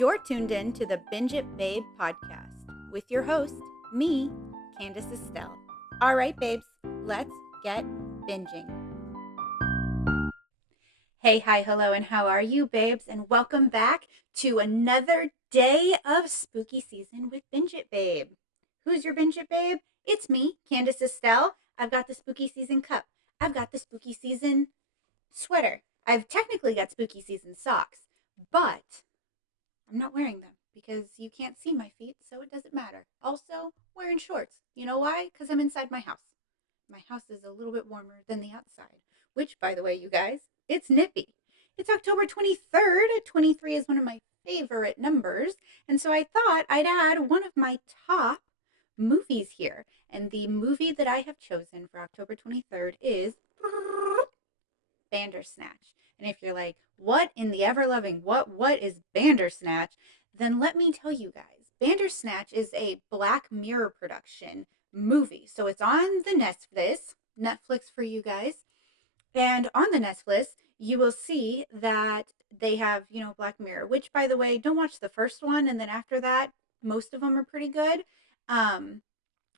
You're tuned in to the Binge It Babe podcast with your host, me, Candace Estelle. All right, babes, let's get binging. Hey, hi, hello, and how are you, babes? And welcome back to another day of spooky season with Binge It Babe. Who's your Binge It Babe? It's me, Candace Estelle. I've got the spooky season cup. I've got the spooky season sweater. I've technically got spooky season socks, but I'm not wearing them because you can't see my feet, so it doesn't matter. Also, wearing shorts. You know why? Because I'm inside my house. My house is a little bit warmer than the outside, which, by the way, you guys, it's nippy. It's October 23rd. 23 is one of my favorite numbers, and so I thought I'd add one of my top movies here. And the movie that I have chosen for October 23rd is Bandersnatch. And if you're like, what in the ever loving, what is Bandersnatch? Then let me tell you guys. Bandersnatch is a Black Mirror production movie. So it's on the Netflix for you guys. And on the Netflix, you will see that they have, Black Mirror, which, by the way, don't watch the first one. And then after that, most of them are pretty good.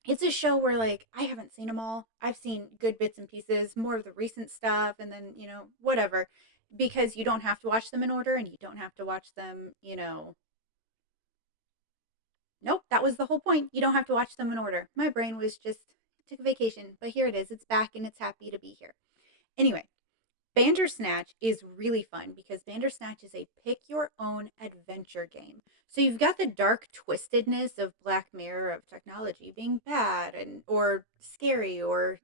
It's a show where, like, I haven't seen them all. I've seen good bits and pieces, more of the recent stuff, and then, whatever, because you don't have to watch them in order and you don't have to watch them, Nope, that was the whole point. You don't have to watch them in order. My brain was just took a vacation, but here it is. It's back and it's happy to be here. Anyway, Bandersnatch is really fun because Bandersnatch is a pick your own adventure game. So you've got the dark twistedness of Black Mirror, of technology being bad and or scary or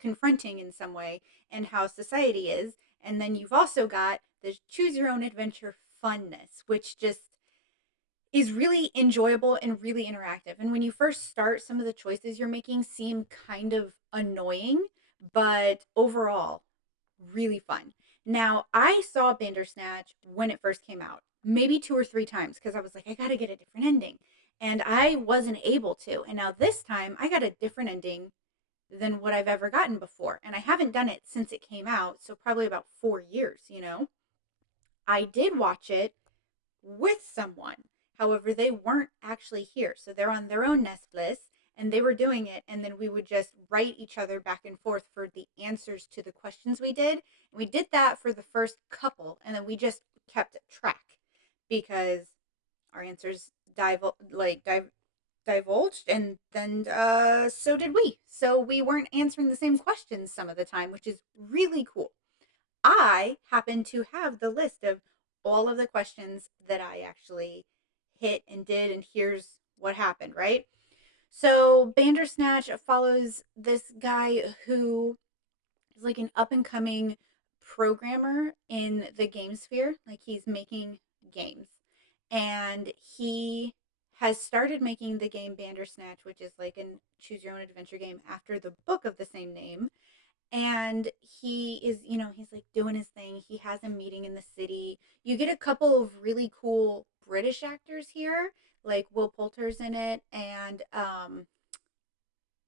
confronting in some way, and how society is. And then you've also got the choose your own adventure funness, which just is really enjoyable and really interactive. And when you first start, some of the choices you're making seem kind of annoying, but overall, really fun. Now, I saw Bandersnatch when it first came out, maybe 2 or 3 times, because I was like, I got to get a different ending. And I wasn't able to. And now this time, I got a different ending than what I've ever gotten before. And I haven't done it since it came out, so probably about 4 years. I did watch it with someone. However, they weren't actually here. So they're on their own Netflix and they were doing it. And then we would just write each other back and forth for the answers to the questions we did. And we did that for the first couple. And then we just kept track because our answers divulged. And then so did we. So we weren't answering the same questions some of the time, which is really cool. I happen to have the list of all of the questions that I actually hit and did, and here's what happened, right? So Bandersnatch follows this guy who is like an up and coming programmer in the game sphere. Like, he's making games. And he has started making the game Bandersnatch, which is like a choose your own adventure game after the book of the same name. And he is, he's like doing his thing. He has a meeting in the city. You get a couple of really cool British actors here, like Will Poulter's in it, and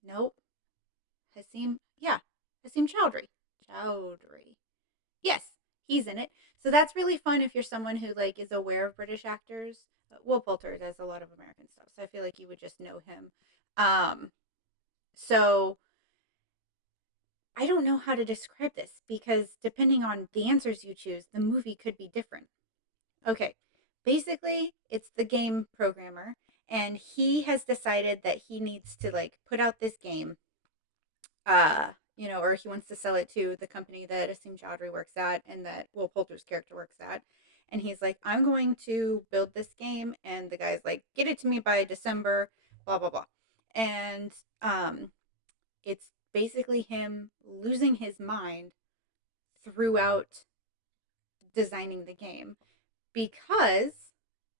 nope, Hasim Chowdhury. Yes, he's in it. So that's really fun if you're someone who like is aware of British actors. Will Poulter does a lot of American stuff, so I feel like you would just know him. So I don't know how to describe this because depending on the answers you choose, the movie could be different. Okay, basically, it's the game programmer, and he has decided that he needs to like put out this game, or he wants to sell it to the company that Asim Chowdhury works at and that Will Poulter's character works at. And he's like, I'm going to build this game, and the guy's like, get it to me by December, blah blah blah, and it's basically him losing his mind throughout designing the game because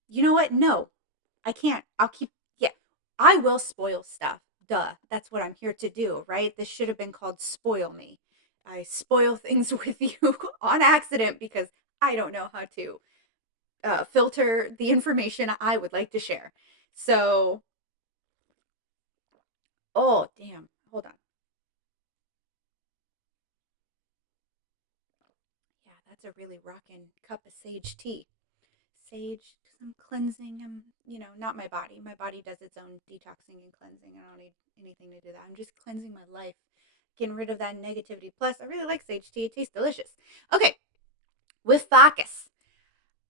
you know what? No, I can't. Yeah, I will spoil stuff. Duh. That's what I'm here to do, right? This should have been called Spoil Me. I spoil things with you on accident because I don't know how to filter the information I would like to share. So, oh, damn. Hold on. Yeah, that's a really rockin' cup of sage tea. sage because I'm cleansing. Not my body. My body does its own detoxing and cleansing. I don't need anything to do that. I'm just cleansing my life, getting rid of that negativity. Plus, I really like sage tea. It tastes delicious. Okay, with Bacchus,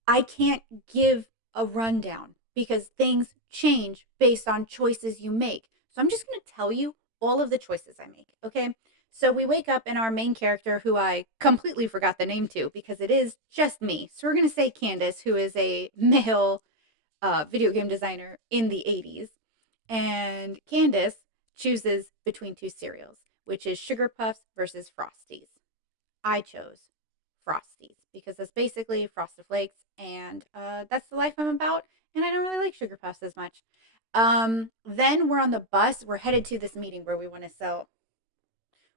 I can't give a rundown because things change based on choices you make. So I'm just going to tell you all of the choices I make, okay? So we wake up and our main character, who I completely forgot the name to because it is just me. So we're going to say Candace, who is a male video game designer in the 80s. And Candace chooses between two cereals, which is Sugar Puffs versus Frosties. I chose Frosties because that's basically Frosted Flakes, and that's the life I'm about. And I don't really like Sugar Puffs as much. Then we're on the bus. We're headed to this meeting where we want to sell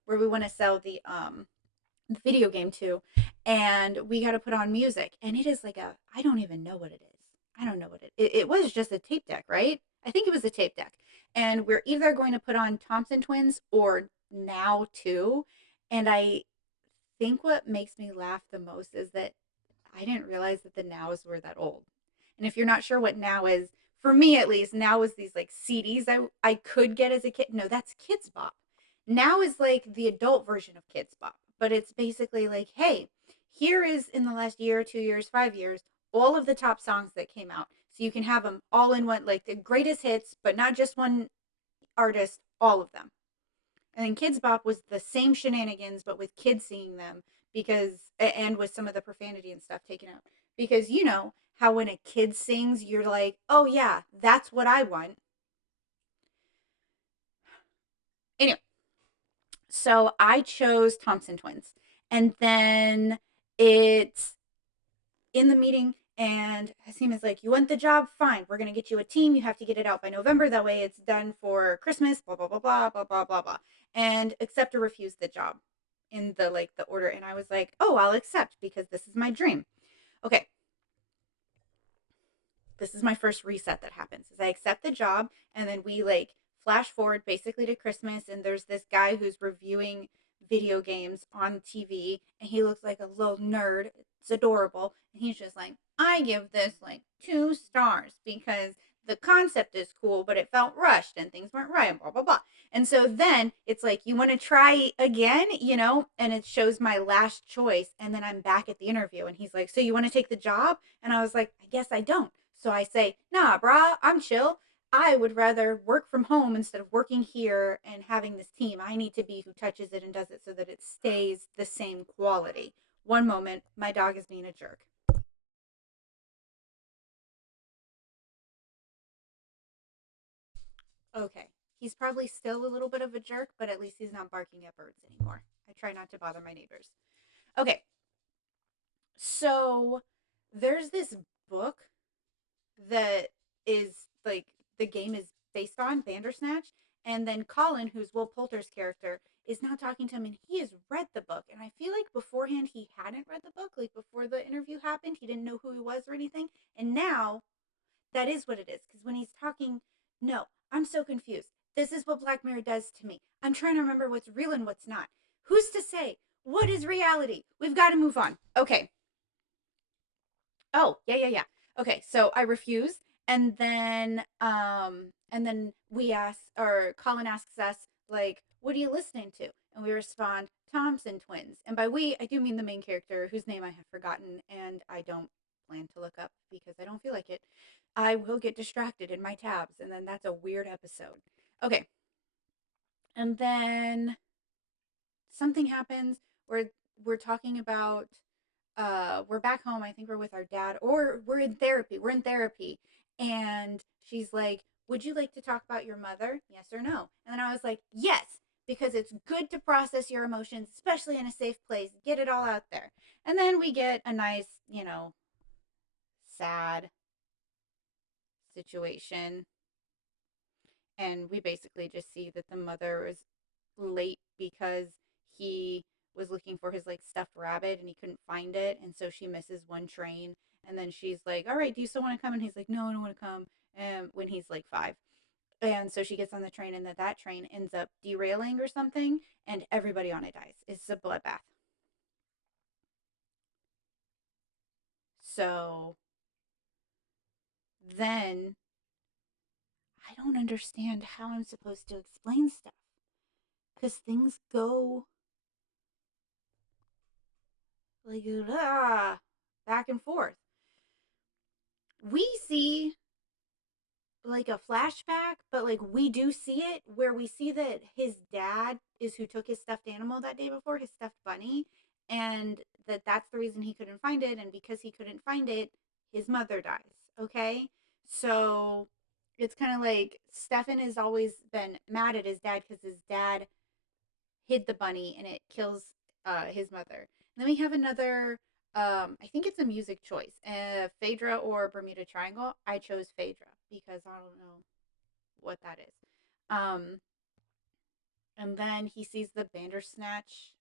the video game to, and we got to put on music, and it is like a I don't even know what it is. I don't know what it was just a tape deck, right? I think it was a tape deck, and we're either going to put on Thompson Twins or Now Too, and I think what makes me laugh the most is that I didn't realize that the Nows were that old. And if you're not sure what Now is, for me at least, Now is these like CDs I could get as a kid. No, that's Kids Bop. Now is like the adult version of Kids Bop, but it's basically like, hey, here is in the last year, 2 years, 5 years, all of the top songs that came out. So you can have them all in one, like the greatest hits, but not just one artist, all of them. And then Kids Bop was the same shenanigans, but with kids singing them because, and with some of the profanity and stuff taken out. Because you know how when a kid sings, you're like, oh yeah, that's what I want. Anyway, so I chose Thompson Twins. And then it's in the meeting, and Hasim is like, you want the job? Fine. We're going to get you a team. You have to get it out by November. That way it's done for Christmas, blah, blah, blah, blah, blah, blah, blah, blah. And accept or refuse the job in the order. And I was like, oh, I'll accept because this is my dream. Okay. This is my first reset that happens is I accept the job, and then we like flash forward basically to Christmas, and there's this guy who's reviewing video games on TV, and he looks like a little nerd. It's adorable. And he's just like, I give this like 2 stars because the concept is cool, but it felt rushed and things weren't right and blah blah blah. And so then it's like, you want to try again, and it shows my last choice, and then I'm back at the interview, and he's like, so you want to take the job? And I was like, I guess I don't. So I say, nah, brah, I'm chill. I would rather work from home instead of working here and having this team. I need to be who touches it and does it so that it stays the same quality. One moment, my dog is being a jerk. Okay. He's probably still a little bit of a jerk, but at least he's not barking at birds anymore. I try not to bother my neighbors. Okay. So there's this book that is like the game is based on Bandersnatch. And then Colin, who's Will Poulter's character, is now talking to him, and he has read the book. And I feel like beforehand he hadn't read the book. Like before the interview happened, he didn't know who he was or anything. And now that is what it is. Because when he's talking, no, I'm so confused. This is what Black Mirror does to me. I'm trying to remember what's real and what's not. Who's to say? What is reality? We've got to move on. Okay, oh, yeah, yeah, yeah. Okay, so I refuse, and then we ask, or Colin asks us, like, what are you listening to? And we respond, Thompson Twins. And by we, I do mean the main character, whose name I have forgotten, and I don't plan to look up because I don't feel like it. I will get distracted in my tabs, and then that's a weird episode. Okay, and then something happens where we're talking about we're back home. I think we're with our dad, or we're in therapy. We're in therapy. And she's like, would you like to talk about your mother? Yes or no? And then I was like, yes, because it's good to process your emotions, especially in a safe place. Get it all out there. And then we get a nice, sad situation. And we basically just see that the mother was late because he was looking for his like stuffed rabbit and he couldn't find it, and so she misses one train. And then she's like, all right, do you still want to come? And he's like, no, I don't want to come. And when he's like 5, and so she gets on the train, and that train ends up derailing or something, and everybody on it dies. It's a bloodbath. So then I don't understand how I'm supposed to explain stuff because things go like back and forth. We see like a flashback, but like we do see it where we see that his dad is who took his stuffed animal that day before, his stuffed bunny, and that's the reason he couldn't find it. And because he couldn't find it, his mother dies. Okay, so it's kind of like Stefan has always been mad at his dad because his dad hid the bunny and it kills his mother. And then we have another. I think it's a music choice, Phaedra or Bermuda Triangle. I chose Phaedra because I don't know what that is. Um, and then he sees the Bandersnatch,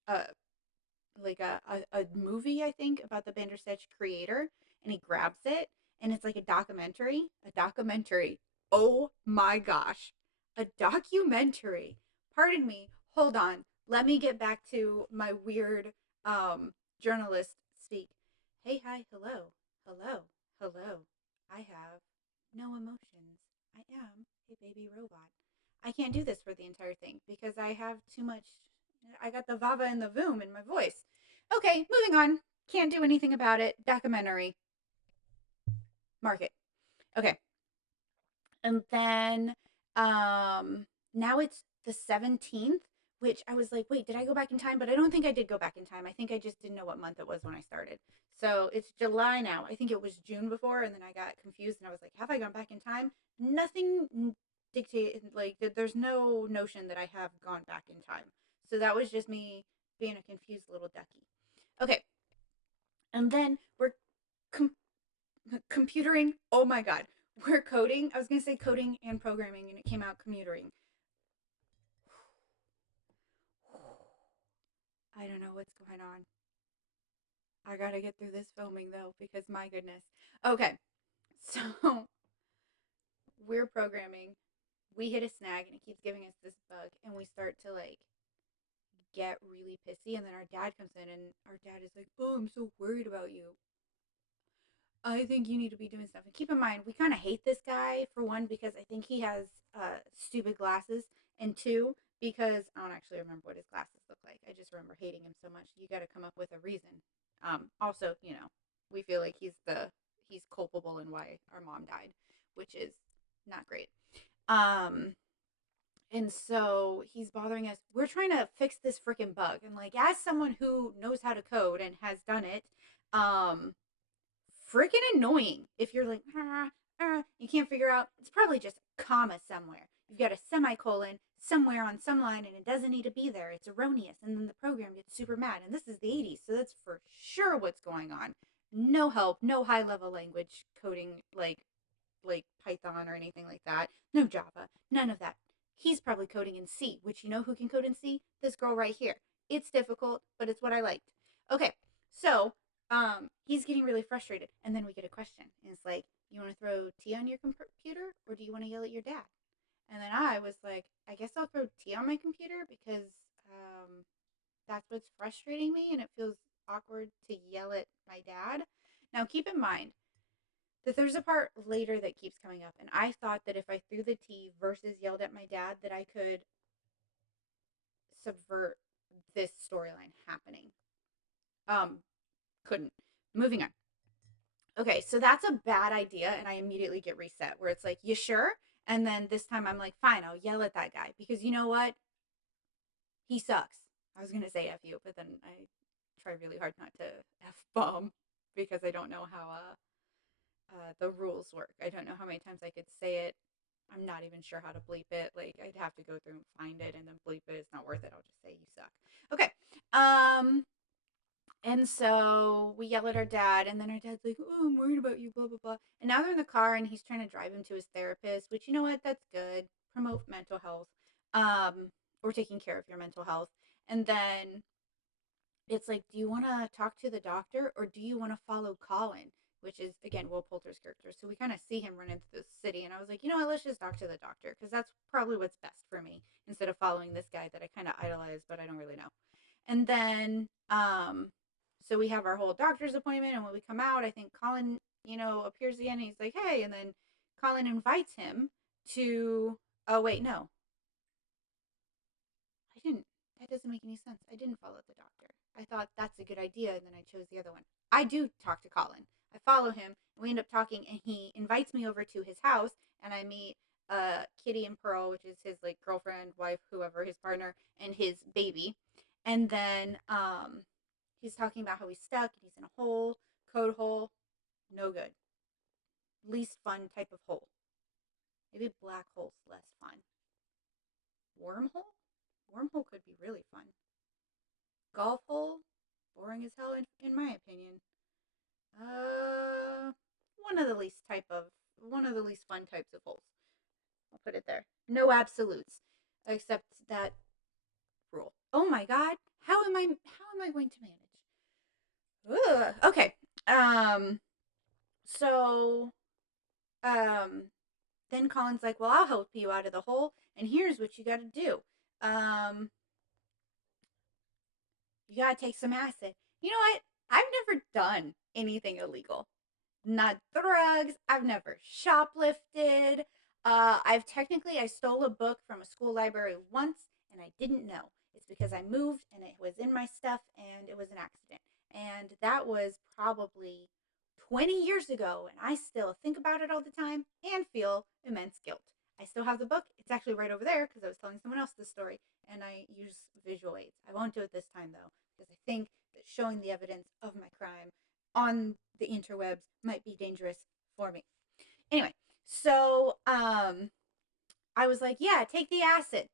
like a movie I think about the Bandersnatch creator, and he grabs it, and it's like a documentary. A documentary. Oh my gosh, a documentary. Pardon me. Hold on. Let me get back to my weird journalist speak. Hey, hi, hello, hello, hello. I have no emotions. I am a baby robot. I can't do this for the entire thing because I have too much. I got the vava and the voom in my voice. Okay, moving on. Can't do anything about it. Documentary. Mark it. Okay. And then now it's the 17th, which I was like, wait, did I go back in time? But I don't think I did go back in time. I think I just didn't know what month it was when I started. So it's July now. I think it was June before, and then I got confused and I was like, have I gone back in time? Nothing dictated, like, there's no notion that I have gone back in time. So that was just me being a confused little ducky. Okay. And then we're com- computering. Oh my God. We're coding. I was going to say coding and programming, and it came out computering. I don't know what's going on. I got to get through this filming though, because my goodness. Okay. So we're programming. We hit a snag and it keeps giving us this bug, and we start to like get really pissy. And then our dad comes in, and our dad is like, "Oh, I'm so worried about you. I think you need to be doing stuff." And keep in mind, we kind of hate this guy for one because I think he has stupid glasses, and two because I don't actually remember what his glasses look like. I just remember hating him so much. You got to come up with a reason. Also, we feel like he's culpable in why our mom died, which is not great. Um, and so he's bothering us. We're trying to fix this freaking bug, and like as someone who knows how to code and has done it, um, freaking annoying if you're like, you can't figure out. It's probably just a comma somewhere. You've got a semicolon somewhere on some line and it doesn't need to be there. It's erroneous. And then the program gets super mad. And this is the 80s. So that's for sure what's going on. No help, no high level language coding like Python or anything like that. No Java, none of that. He's probably coding in C, which you know who can code in C? This girl right here. It's difficult, but it's what I liked. Okay, so he's getting really frustrated, and then we get a question, and it's like, you want to throw tea on your computer, or do you want to yell at your dad? And then I was like, I guess I'll throw tea on my computer because that's what's frustrating me, and it feels awkward to yell at my dad. Now, keep in mind, that there's a part later that keeps coming up, and I thought that if I threw the tea versus yelled at my dad, that I could subvert this storyline happening. Um, couldn't. Moving on. Okay, so that's a bad idea, and I immediately get reset where it's like, you sure? And then this time I'm like, fine, I'll yell at that guy because you know what? He sucks. I was gonna say F you, but then I try really hard not to F bomb because I don't know how the rules work. I don't know how many times I could say it. I'm not even sure how to bleep it. Like I'd have to go through and find it and then bleep it. It's not worth it. I'll just say you suck. Okay. And so we yell at our dad, and then our dad's like, "Oh, I'm worried about you, blah blah blah." And now they're in the car, and he's trying to drive him to his therapist. Which you know what? That's good. Promote mental health, or taking care of your mental health. And then it's like, do you want to talk to the doctor or do you want to follow Colin, which is again Will Poulter's character? So we kind of see him run into the city, and I was like, you know what, let's just talk to the doctor because that's probably what's best for me instead of following this guy that I kind of idolize, but I don't really know. And then, so we have our whole doctor's appointment, and when we come out, I think Colin, appears again. And he's like, hey, and then Colin invites him to. Oh wait, no, I didn't. That doesn't make any sense. I didn't follow the doctor. I thought that's a good idea, and then I chose the other one. I do talk to Colin. I follow him, and we end up talking, and he invites me over to his house, and I meet Kitty and Pearl, which is his like girlfriend, wife, whoever, his partner, and his baby. And then he's talking about how he's stuck and he's in a hole, code hole, no good. Least fun type of hole. Maybe black hole's less fun. Wormhole? Wormhole could be really fun. Golf hole? Boring as hell in my opinion. Uh one of the least type of one of the least fun types of holes. I'll put it there. No absolutes. Except that rule. Oh my god. How am I going to manage? Ugh. Okay. Um so um then Colin's like, well, I'll help you out of the hole, and here's what you gotta do. Um you gotta take some acid. You know what? I've never done anything illegal. Not drugs. I've never shoplifted. I stole a book from a school library once and I didn't know. It's because I moved and it was in my stuff and it was an accident. And that was probably 20 years ago, and I still think about it all the time and feel immense guilt. I still have the book. It's actually right over there because I was telling someone else this story, and I use visual aids. I won't do it this time though because I think that showing the evidence of my crime on the interwebs might be dangerous for me. Anyway, so I was like, yeah, take the acid.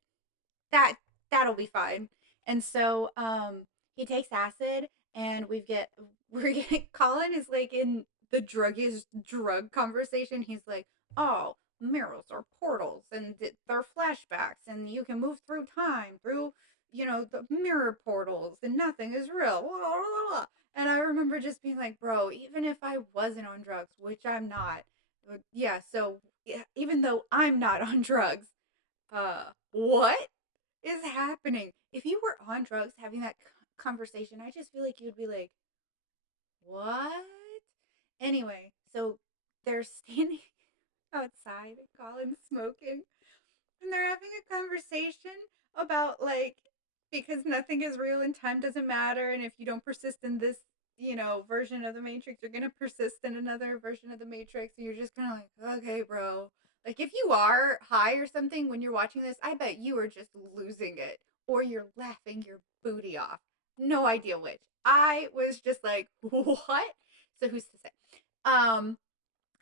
That that'll be fine. And so he takes acid and we're getting Colin is like in the druggiest drug conversation. He's like, oh, mirrors are portals and they're flashbacks and you can move through time through the mirror portals and nothing is real. Blah, blah, blah. And I remember just being like, bro, even if I wasn't on drugs, which I'm not, yeah, so yeah, even though I'm not on drugs, what is happening? If you were on drugs having that conversation, I just feel like you'd be like, what? Anyway, so they're standing outside, Colin's smoking, and they're having a conversation about like because nothing is real and time doesn't matter, and if you don't persist in this version of the matrix, you're gonna persist in another version of the matrix, and you're just kind of like, okay, bro. Like if you are high or something when you're watching this, I bet you are just losing it or you're laughing your booty off. No idea which. I was just like, what? So who's to say? um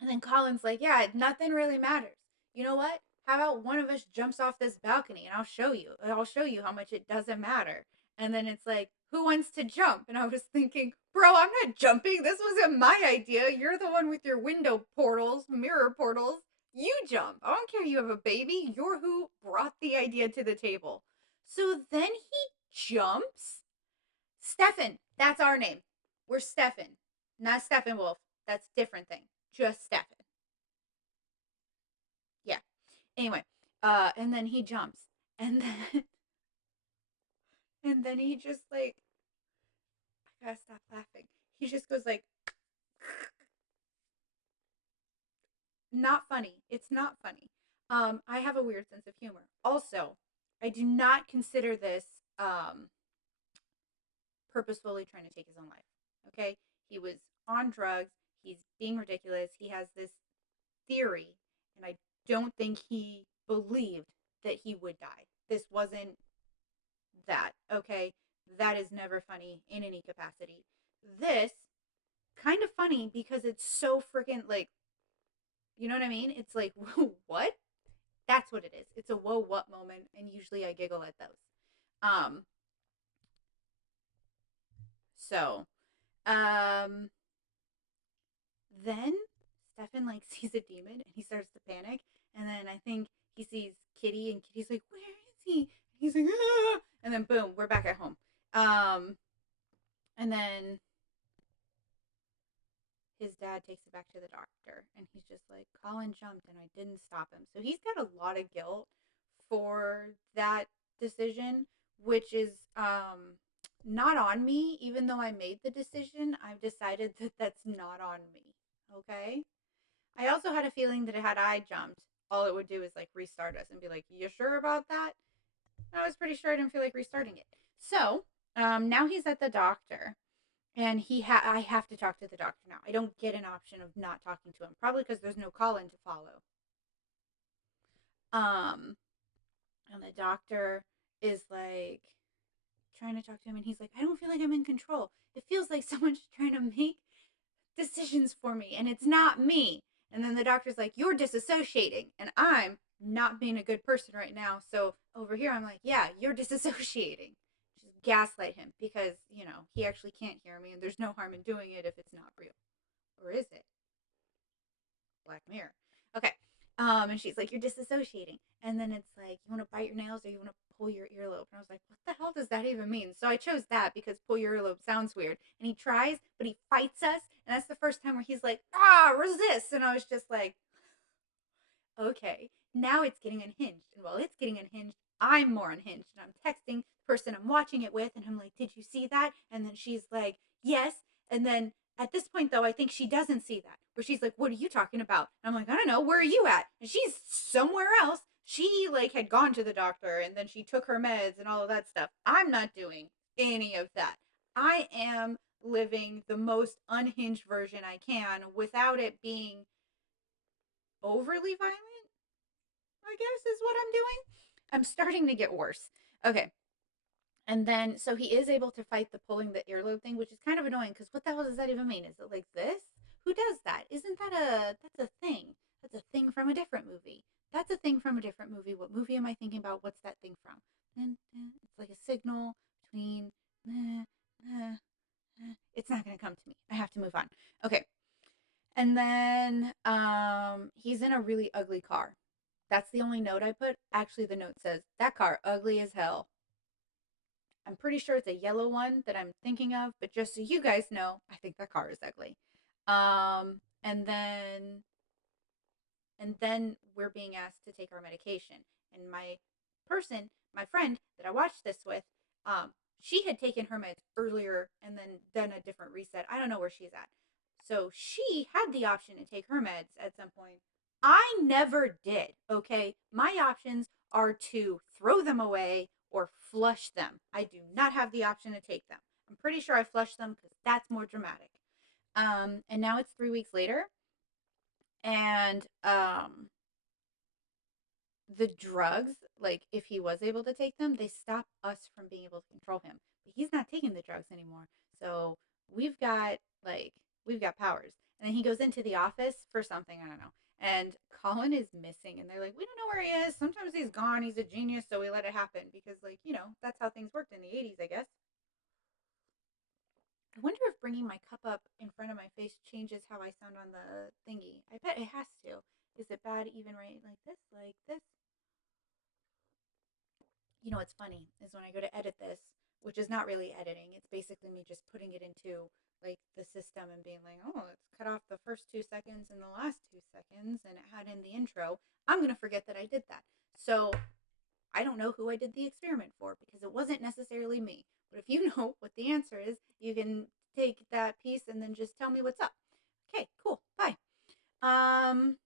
and then Colin's like, yeah, nothing really matters. You know what? How about one of us jumps off this balcony and I'll show you. I'll show you how much it doesn't matter. And then it's like, who wants to jump? And I was thinking, bro, I'm not jumping. This wasn't my idea. You're the one with your window portals, mirror portals. You jump. I don't care you have a baby. You're who brought the idea to the table. So then he jumps. Stefan, that's our name. We're Stefan, not Stephen Wolf. That's a different thing. Just Stefan. Yeah. Anyway, and then he jumps, and then and then he just like, I gotta stop laughing. He just goes like, not funny. It's not funny. I have a weird sense of humor. Also, I do not consider this um purposefully trying to take his own life. Okay, he was on drugs. He's being ridiculous. He has this theory, and I don't think he believed that he would die. This wasn't that, okay? That is never funny in any capacity. This kind of funny because it's so freaking like, you know what I mean? It's like, whoa, what? That's what it is. It's a whoa, what moment, and usually I giggle at those. Um, so, um, then Stefan like sees a demon and he starts to panic, and then I think he sees Kitty, and Kitty's like, "Where is he?" And he's like, "Ah!" And then boom, we're back at home. Um, and then his dad takes it back to the doctor, and he's just like, Colin jumped and I didn't stop him. So he's got a lot of guilt for that decision, which is not on me. Even though I made the decision, I've decided that that's not on me. Okay. I also had a feeling that had I jumped, all it would do is like restart us and be like, "You sure about that?" And I was pretty sure I didn't feel like restarting it. So now he's at the doctor, and I have to talk to the doctor now. I don't get an option of not talking to him, probably because there's no call in to follow. Um, and the doctor is like trying to talk to him, and he's like, "I don't feel like I'm in control. It feels like someone's trying to make decisions for me, and it's not me." And then the doctor's like, "You're disassociating," and I'm not being a good person right now. So over here, I'm like, "Yeah, you're disassociating." Just gaslight him because, he actually can't hear me, and there's no harm in doing it if it's not real. Or is it? Black Mirror. Okay. And she's like, "You're disassociating." And then it's like, "You want to bite your nails or you want to pull your earlobe?" And I was like, "What the hell does that even mean?" So I chose that because pull your earlobe sounds weird. And he tries, but he fights us. And that's the first time where he's like, resist. And I was just like, okay, now it's getting unhinged. And while it's getting unhinged, I'm more unhinged. And I'm texting the person I'm watching it with, and I'm like, "Did you see that?" And then she's like, "Yes." And then at this point, though, I think she doesn't see that. Where she's like, "What are you talking about?" And I'm like, "I don't know. Where are you at?" And she's somewhere else. She like had gone to the doctor, and then she took her meds and all of that stuff. I'm not doing any of that. I am living the most unhinged version I can without it being overly violent, I guess is what I'm doing. I'm starting to get worse. Okay. And then, so he is able to fight the pulling the earlobe thing, which is kind of annoying because what the hell does that even mean? Is it like this? Who does that? Isn't that that's a thing? That's a thing from a different movie. That's a thing from a different movie. What movie am I thinking about? What's that thing from? It's like a signal between. It's not going to come to me. I have to move on. Okay. And then he's in a really ugly car. That's the only note I put. Actually, the note says, "That car, ugly as hell." I'm pretty sure it's a yellow one that I'm thinking of, but just so you guys know, I think that car is ugly. And then we're being asked to take our medication. And my friend that I watched this with, she had taken her meds earlier and then done a different reset. I don't know where she's at. So she had the option to take her meds at some point. I never did. Okay. My options are to throw them away or flush them. I do not have the option to take them. I'm pretty sure I flushed them because that's more dramatic. And now it's 3 weeks later, and the drugs, like if he was able to take them, they stop us from being able to control him. But he's not taking the drugs anymore. So we've got we've got powers. And then he goes into the office for something, I don't know. And Colin is missing, and they're like, "We don't know where he is. Sometimes he's gone. He's a genius, so we let it happen because, like, that's how things worked in the 80s, I guess." I wonder if bringing my cup up in front of my face changes how I sound on the thingy. I bet it has to. Is it bad even right like this? Like this? What's funny is when I go to edit this, which is not really editing, it's basically me just putting it into like the system and being like, "Oh, let's cut off the first 2 seconds and the last 2 seconds and add in the intro." I'm going to forget that I did that. So I don't know who I did the experiment for because it wasn't necessarily me. But if you know what the answer is, you can take that piece and then just tell me what's up. Okay, cool. Bye. Um,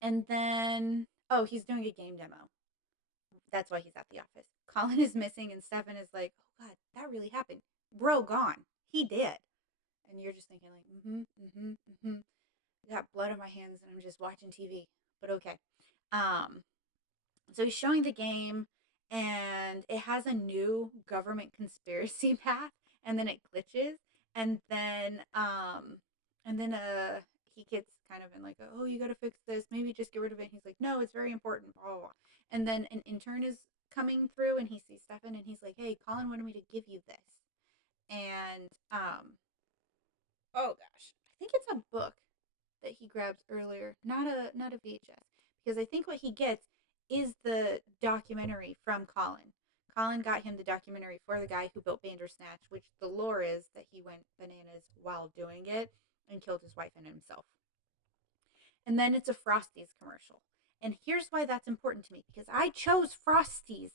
and then, oh, he's doing a game demo. That's why he's at the office. Colin is missing, and Stefan is like, "Oh God, that really happened. Bro, gone. He did." And you're just thinking like, I got blood on my hands, and I'm just watching TV. But okay. Um, so he's showing the game, and it has a new government conspiracy path, and then it glitches, and then he gets kind of in like, "Oh, you gotta fix this, maybe just get rid of it." And he's like, "No, it's very important, blah, blah, blah." And then an intern is coming through, and he sees Stefan, and he's like, "Hey, Colin wanted me to give you this." And oh gosh, I think it's a book that he grabs earlier, not a VHS, because I think what he gets is the documentary from Colin. Colin got him the documentary for the guy who built Bandersnatch, which the lore is that he went bananas while doing it and killed his wife and himself. And then it's a Frosties commercial. And here's why that's important to me, because I chose Frosties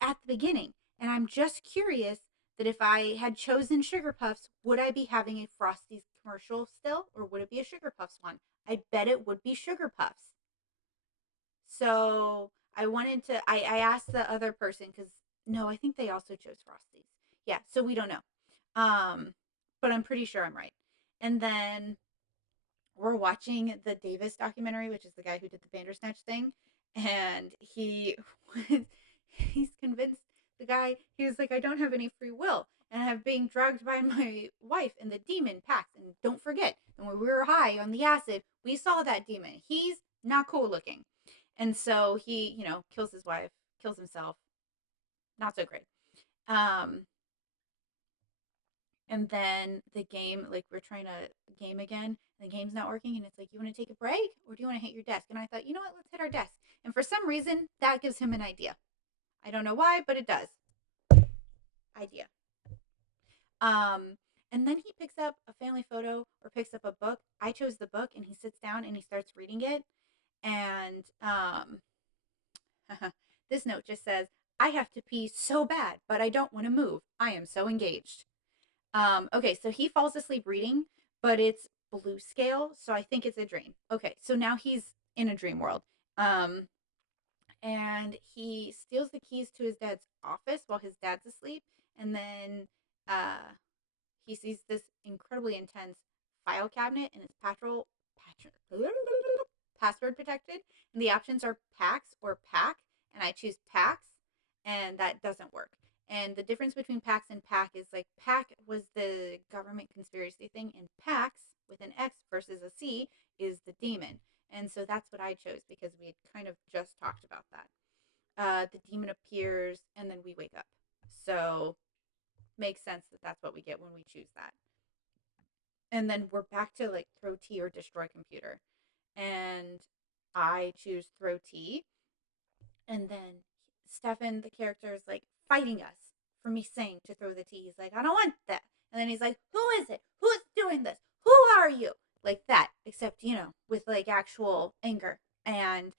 at the beginning, and I'm just curious that if I had chosen Sugar Puffs, would I be having a Frosties commercial still, or would it be a Sugar Puffs one? I bet it would be Sugar Puffs. So I asked the other person because no, I think they also chose Frosties. Yeah, so we don't know. Um, but I'm pretty sure I'm right. And then we're watching the Davis documentary, which is the guy who did the Bandersnatch thing, and he's convinced the guy. He was like, I don't have any free will, and I have being dragged by my wife and the demon packs. And don't forget, when we were high on the acid, we saw that demon. He's not cool looking, and so he, kills his wife, kills himself. Not so great. Um, and then the game, like we're trying to game again, and the game's not working, and it's like, you want to take a break or do you want to hit your desk? And I thought, you know what, let's hit our desk. And for some reason, that gives him an idea. I don't know why, but it does. Idea. Um, and then he picks up a family photo or picks up a book. I chose the book, and he sits down and he starts reading it. And this note just says, I have to pee so bad, but I don't want to move. I am so engaged. Okay, so he falls asleep reading, but it's blue scale, so I think it's a dream. Okay, so now he's in a dream world. Um, and he steals the keys to his dad's office while his dad's asleep, and then he sees this incredibly intense file cabinet, and it's password protected, and the options are PAX or PAC, and I choose PAX, and that doesn't work. And the difference between PAX and PAC is like PAC was the government conspiracy thing, and PAX with an X versus a C is the demon. And so that's what I chose because we had kind of just talked about that. The demon appears, and then we wake up. So makes sense that that's what we get when we choose that. And then we're back to like throw tea or destroy computer. And I choose throw tea. And then Stefan, the character, is like fighting us for me saying to throw the tea. He's like, I don't want that. And then he's like, who is it? Who's doing this? Who are you? Like that, except, with like actual anger. And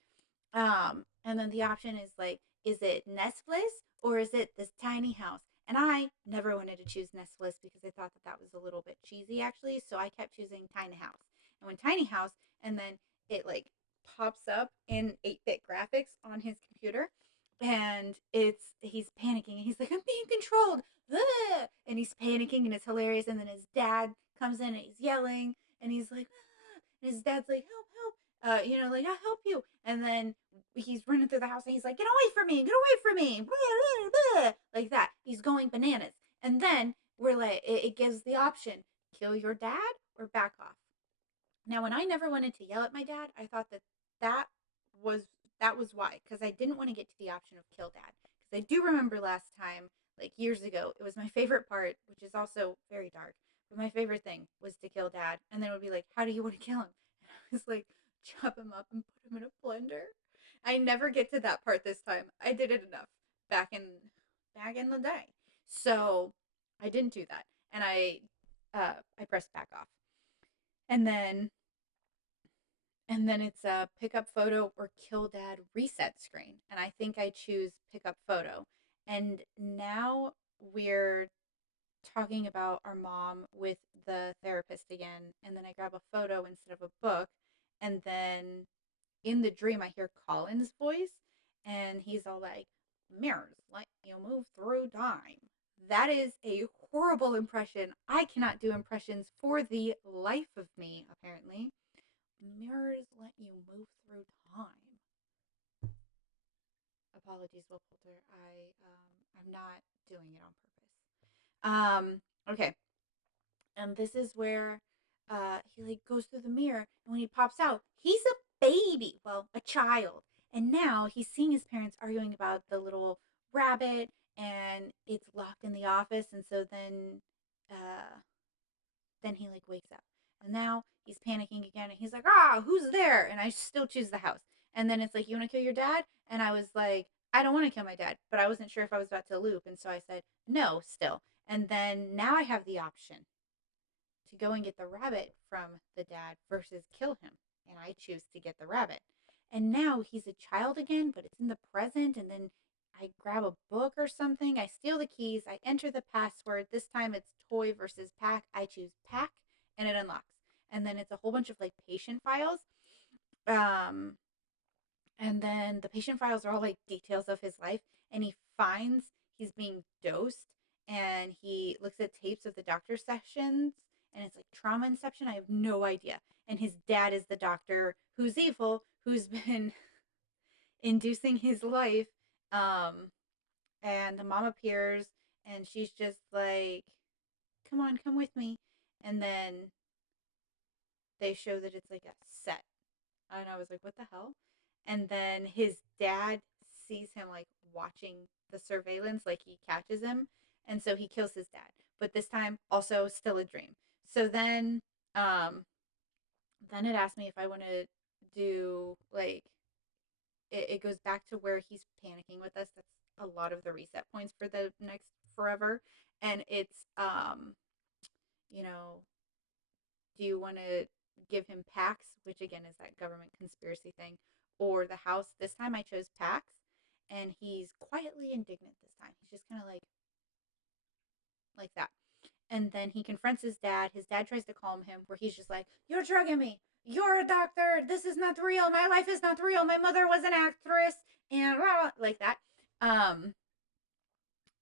then the option is like, is it Netflix or is it this tiny house? And I never wanted to choose Netflix because I thought that was a little bit cheesy actually. So I kept choosing Tiny House. And when Tiny House, and then it like pops up in 8-bit graphics on his computer, and he's panicking and he's like, I'm being controlled. Ugh! And he's panicking and it's hilarious. And then his dad comes in and he's yelling and he's like, ah! And his dad's like, help, help. Like, I'll help you. And then he's running through the house and he's like, get away from me, get away from me. Blah, blah, blah. Like that. He's going bananas. And then we're like, it gives the option, kill your dad or back off. Now, when I never wanted to yell at my dad, I thought that was that was why, because I didn't want to get to the option of kill dad. Because I do remember last time, like years ago, it was my favorite part, which is also very dark. But my favorite thing was to kill dad, and then it would be like, how do you want to kill him? And I was like, chop him up and put him in a blender. I never get to that part this time. I did it enough back in the day, so I didn't do that, and I pressed back off, and then it's a pickup photo or kill dad reset screen. And I think I choose pickup photo. And now we're talking about our mom with the therapist again. And then I grab a photo instead of a book. And then in the dream, I hear Colin's voice. And he's all like, mirrors let you move through time. That is a horrible impression. I cannot do impressions for the life of me, apparently. Mirrors let you move through time. Apologies, Will Poulter. I'm not doing it on purpose. Okay. And this is where he like goes through the mirror, and when he pops out, he's a baby. Well, a child. And now he's seeing his parents arguing about the little rabbit, and it's locked in the office, and so then he like wakes up. And now he's panicking again, and he's like, who's there? And I still choose the house. And then it's like, you want to kill your dad? And I was like, I don't want to kill my dad, but I wasn't sure if I was about to loop. And so I said, no, still. And then now I have the option to go and get the rabbit from the dad versus kill him. And I choose to get the rabbit. And now he's a child again, but it's in the present. And then I grab a book or something. I steal the keys. I enter the password. This time it's toy versus pack. I choose pack. and it unlocks. And then it's a whole bunch of like patient files. Um, and then the patient files are all like details of his life. And he finds he's being dosed, and he looks at tapes of the doctor sessions, and it's like trauma inception. I have no idea. And his dad is the doctor who's evil, who's been inducing his life. Um, and the mom appears, and she's just like, come on, come with me. And then they show that it's like a set. And I was like, what the hell? And then his dad sees him like watching the surveillance, like he catches him. And so he kills his dad. But this time, also still a dream. So um, then it asked me if I want to do like it goes back to where he's panicking with us. That's a lot of the reset points for the next forever. And it's you know, do you want to give him Pax, which again is that government conspiracy thing, or the house? This time I chose Pax, and he's quietly indignant this time. He's just kind of like that. And then he confronts his dad. His dad tries to calm him, where he's just like, "You're drugging me. You're a doctor. This is not real. My life is not real. My mother was an actress," and blah, blah, like that. Um,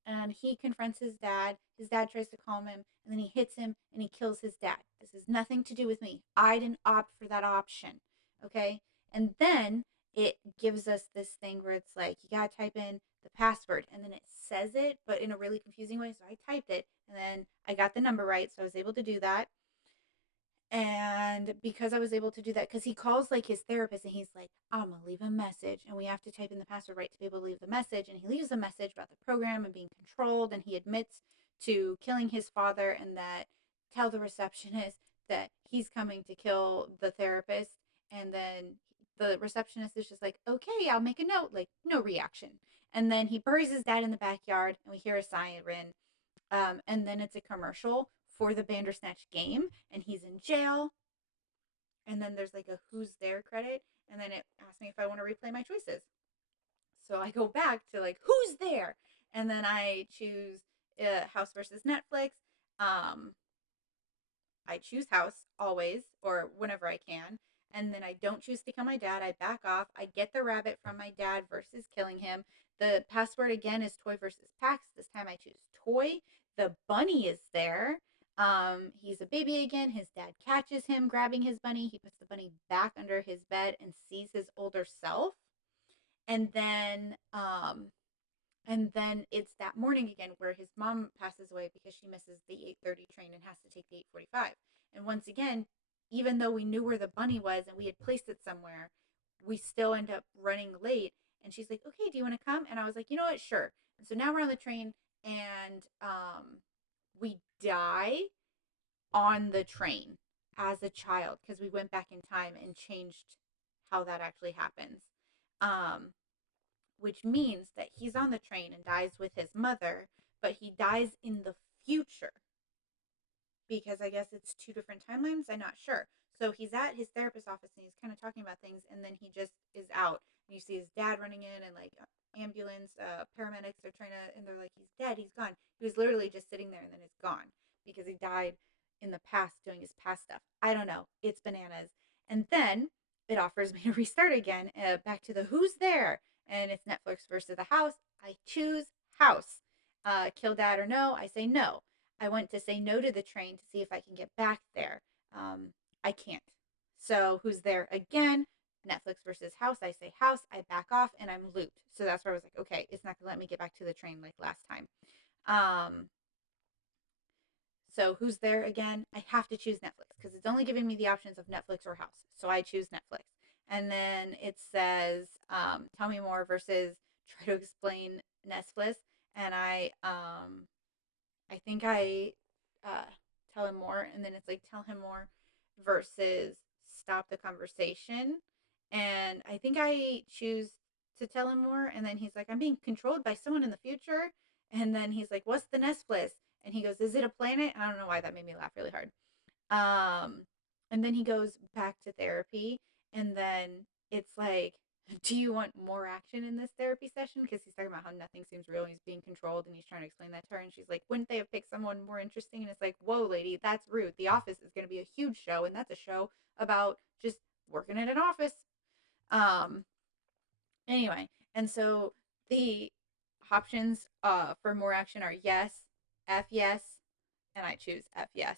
and he confronts his dad. His dad tries to calm him, and then he hits him and he kills his dad. This has nothing to do with me. I didn't opt for that option. Okay? And then it gives us this thing where it's like, you gotta type in the password, and then it says it, but in a really confusing way. So I typed it, and then I got the number right, so I was able to do that. And because I was able to do that, because he calls like his therapist and he's like, I'm gonna leave a message, and we have to type in the password right to be able to leave the message. And he leaves a message about the program and being controlled, and he admits to killing his father, and that tell the receptionist that he's coming to kill the therapist. And then the receptionist is just like, okay, I'll make a note, like no reaction. And then he buries his dad in the backyard, and we hear a siren, and then it's a commercial for the Bandersnatch game, and he's in jail. And then there's like a who's there credit, and then it asks me if I want to replay my choices. So I go back to like who's there, and then I choose House versus Netflix. Um, I choose House always or whenever I can. And then I don't choose to kill my dad. I back off. I get the rabbit from my dad versus killing him. The password again is toy versus Pax. This time I choose toy. The bunny is there. He's a baby again. His dad catches him grabbing his bunny. He puts the bunny back under his bed and sees his older self. And then it's that morning again where his mom passes away because she misses the 8:30 train and has to take the 8:45. And once again, even though we knew where the bunny was and we had placed it somewhere, we still end up running late. And she's like, "Okay, do you want to come?" And I was like, "You know what? Sure." And so now we're on the train, and we die on the train as a child because we went back in time and changed how that actually happens. Um, which means that he's on the train and dies with his mother, but he dies in the future because I guess it's two different timelines. I'm not sure. So he's at his therapist's office and he's kind of talking about things, and then he just is out. And you see his dad running in, and like ambulance, paramedics are trying to, and they're like, he's dead, he's gone. He was literally just sitting there, and then it's gone because he died in the past doing his past stuff. I don't know. It's bananas. And then it offers me to restart again, back to the who's there, and it's Netflix versus the house. I choose house. Kill dad or no? I say no. I want to say no to the train to see if I can get back there. Um, I can't. So who's there again? Netflix versus house. I say house. I back off and I'm looped. So that's where I was like, okay, it's not gonna let me get back to the train like last time. Um, so who's there again? I have to choose Netflix because it's only giving me the options of Netflix or house. So I choose Netflix. And then it says, tell me more versus try to explain Netflix. And I think I tell him more, and then it's like tell him more versus stop the conversation. And I think I choose to tell him more, and then he's like, I'm being controlled by someone in the future. And then he's like, what's the Nespliss? And he goes, is it a planet? I don't know why that made me laugh really hard. Um, and then he goes back to therapy, and then it's like Do you want more action in this therapy session? Because he's talking about how nothing seems real. He's being controlled, and he's trying to explain that to her. And she's like, wouldn't they have picked someone more interesting? And it's like, whoa, lady, that's rude. The Office is going to be a huge show, and that's a show about just working in an office. Um, Anyway, and so the options for more action are yes, F yes, and I choose F yes.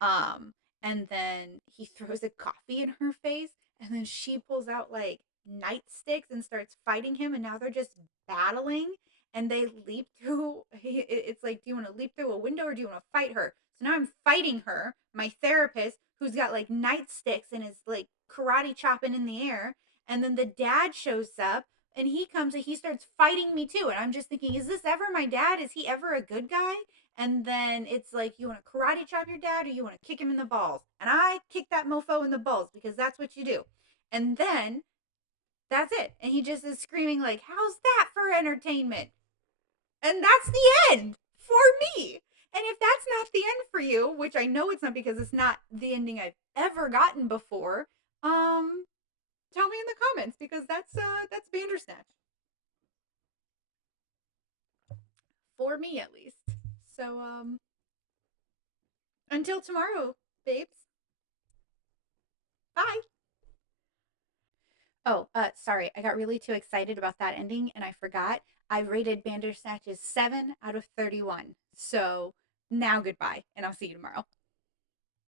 Um, and then he throws a coffee in her face, and then she pulls out like nightsticks and starts fighting him, and now they're just battling. And they leap through. It's like, do you want to leap through a window or do you want to fight her? So now I'm fighting her, my therapist, who's got like nightsticks and is like karate chopping in the air. And then the dad shows up and he comes and he starts fighting me too. And I'm just thinking, is this ever my dad? Is he ever a good guy? And then it's like, you want to karate chop your dad or you want to kick him in the balls? And I kick that mofo in the balls because that's what you do. And then that's it. And he just is screaming, like, how's that for entertainment? And that's the end for me. And if that's not the end for you, which I know it's not because it's not the ending I've ever gotten before, um, tell me in the comments because that's Bandersnatch for me at least. So until tomorrow, babes. Bye. Oh, sorry. I got really too excited about that ending and I forgot. I rated Bandersnatch as 7 out of 31. So now goodbye, and I'll see you tomorrow.